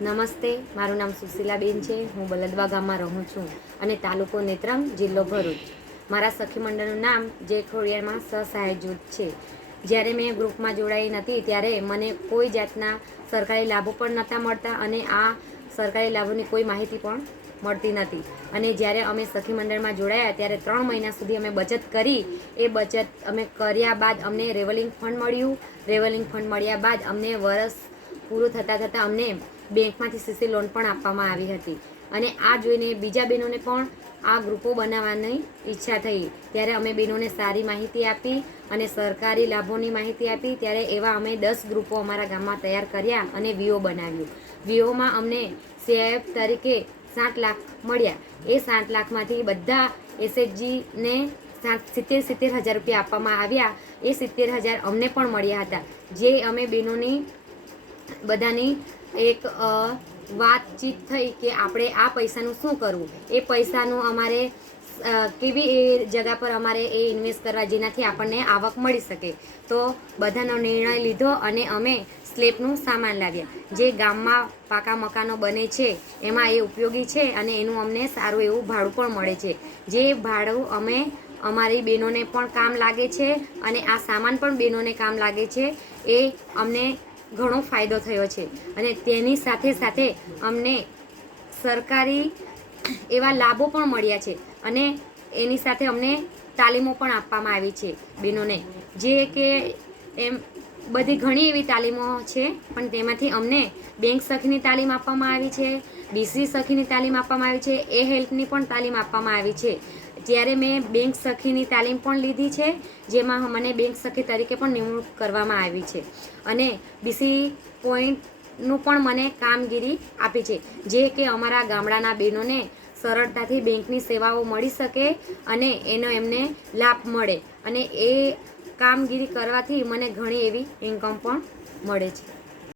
નમસ્તે, મારું નામ સુશીલાબેન છે. હું બલદવા ગામમાં રહું છું અને તાલુકો નેત્રંગ, જિલ્લો ભરૂચ. મારા સખી મંડળનું નામ જય ખોડિયારમાં સ્વસહાય જૂથ છે. જ્યારે મેં ગ્રુપમાં જોડાઈ નથી ત્યારે મને કોઈ જાતના સરકારી લાભો પણ નહોતા મળતા અને આ સરકારી લાભોની કોઈ માહિતી પણ મળતી નથી. અને જ્યારે અમે સખી મંડળમાં જોડાયા ત્યારે 3 મહિના સુધી અમે બચત કરી. એ બચત અમે કર્યા બાદ અમને રેવલિંગ ફંડ મળ્યું. રેવલિંગ ફંડ મળ્યા બાદ અમને વરસ પૂરું થતાં અમને બેંકમાંથી સીસી લોન પણ આપવામાં આવી હતી. અને આ જોઈને બીજા બહેનોને પણ આ ગ્રુપો બનાવવાની ઈચ્છા થઈ. ત્યારે અમે બહેનોને સારી માહિતી આપી અને સરકારી લાભોની માહિતી આપી. ત્યારે એવા અમે 10 ગ્રુપો અમારા ગામમાં તૈયાર કર્યા અને વીઓ બનાવ્યું. વીઓમાં અમને સીઆઈએફ તરીકે 7 લાખ મળ્યા. એ 7 લાખમાંથી બધા એસએચજીને 70,000 રૂપિયા આપવામાં આવ્યા. એ 70,000 અમને પણ મળ્યા હતા. જે અમે બહેનોની બધાની એક વાતચીત થઈ કે આપણે આ પૈસાનું શું કરવું, એ પૈસાનું અમારે કેવી એ જગા પર અમારે એ ઇન્વેસ્ટ કરવા જેનાથી આપણને આવક મળી શકે. તો બધાનો નિર્ણય લીધો અને અમે સ્લેબનું સામાન લાવ્યા. જે ગામમાં પાકા મકાનો બને છે એમાં એ ઉપયોગી છે અને એનું અમને સારું એવું ભાડું પણ મળે છે. જે ભાડું અમે અમારી બહેનોને પણ કામ લાગે છે અને આ સામાન પણ બહેનોને કામ લાગે છે. એ અમને ઘણો ફાયદો થયો છે. અને તેની સાથે સાથે અમને સરકારી એવા લાભો પણ મળ્યા છે અને એની સાથે અમને તાલીમો પણ આપવામાં આવી છે બહેનોને. જે કે એમ બધી ઘણી એવી તાલીમો છે, પણ તેમાંથી અમને બેંક સખીની તાલીમ આપવામાં આવી છે, ડીસી સખીની તાલીમ આપવામાં આવી છે, એ હેલ્થની પણ તાલીમ આપવામાં આવી છે. જ્યારે મેં બેંક સખીની તાલીમ પણ લીધી છે, જેમાં મને બેંક સખી તરીકે પણ નિમણૂક કરવામાં આવી છે. અને બીસી પોઈન્ટનું પણ મને કામગીરી આપી છે, જે કે અમારા ગામડાના બહેનોને સરળતાથી બેંકની સેવાઓ મળી શકે અને એનો એમને લાભ મળે. અને એ કામગીરી કરવાથી મને ઘણી એવી ઇન્કમ પણ મળે છે.